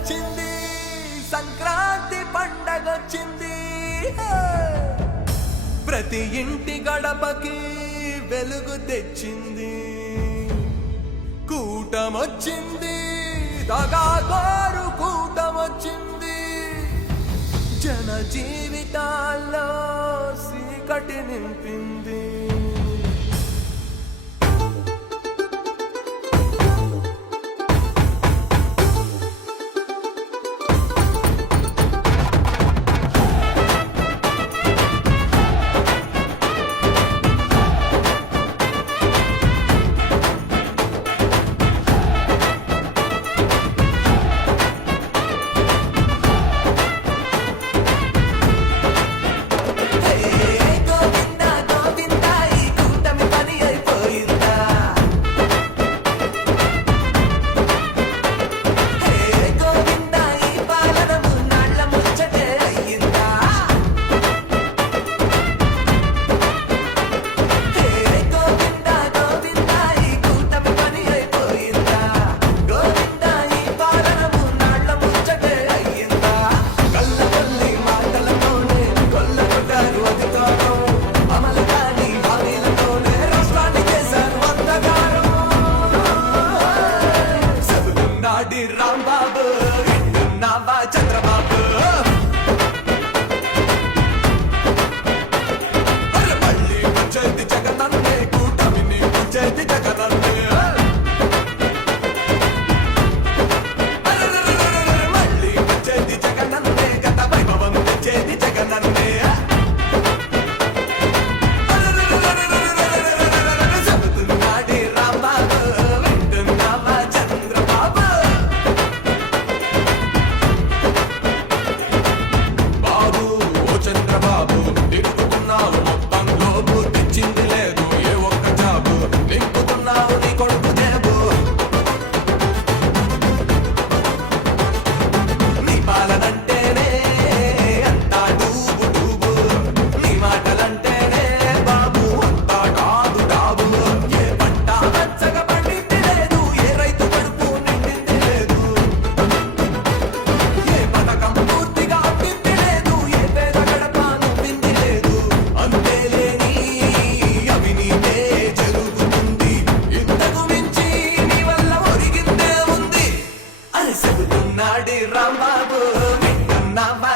వచ్చింది, సంక్రాంతి పండగొచ్చింది. ప్రతి ఇంటి గడపకి వెలుగు తెచ్చింది. కూటమొచ్చింది, దగాగోరు కూటమొచ్చింది. జన జీవితాల్లో చీకటి నింపింది. రాంబాబు వింటున్నావా చంద్రబాబు? మళ్ళీ వచ్చేది జగనన్నే, కూటమిని వచ్చేది జగనన్నే. మళ్ళీ వచ్చేది జగనన్నే, గత వైభవం తెచ్చేది జగనన్నే. చెబుతున్నాడి రాంబాబు వింటున్నావా చంద్రబాబు? చంద్రబాబు నింపుతున్నావు మొత్తం లోపు, తెచ్చింది లేదు ఏ ఒక్క జాబు. నింపుతున్నావు నీ కొడుకు జేబు. నీ పాలనంటేనే అంతా డూబు డూబు, నీ మాటలంటేనే బాబు అంతా డాబు డాబు. ఏ పంట మంచగా పండింది లేదు, ఏ రైతు కడుపు నిండింది లేదు, ఏ పథకం పూర్తిగా అందింది లేదు, ఏ పేద గడప నొప్పింది లేదు. అంతేలేని అవినీతే జరుగుతుంది, ఇంతకు మించి నీ వల్ల ఒరిగిందే ఉంది అని చెబుతున్నాడి రాంబాబు వింటున్నావా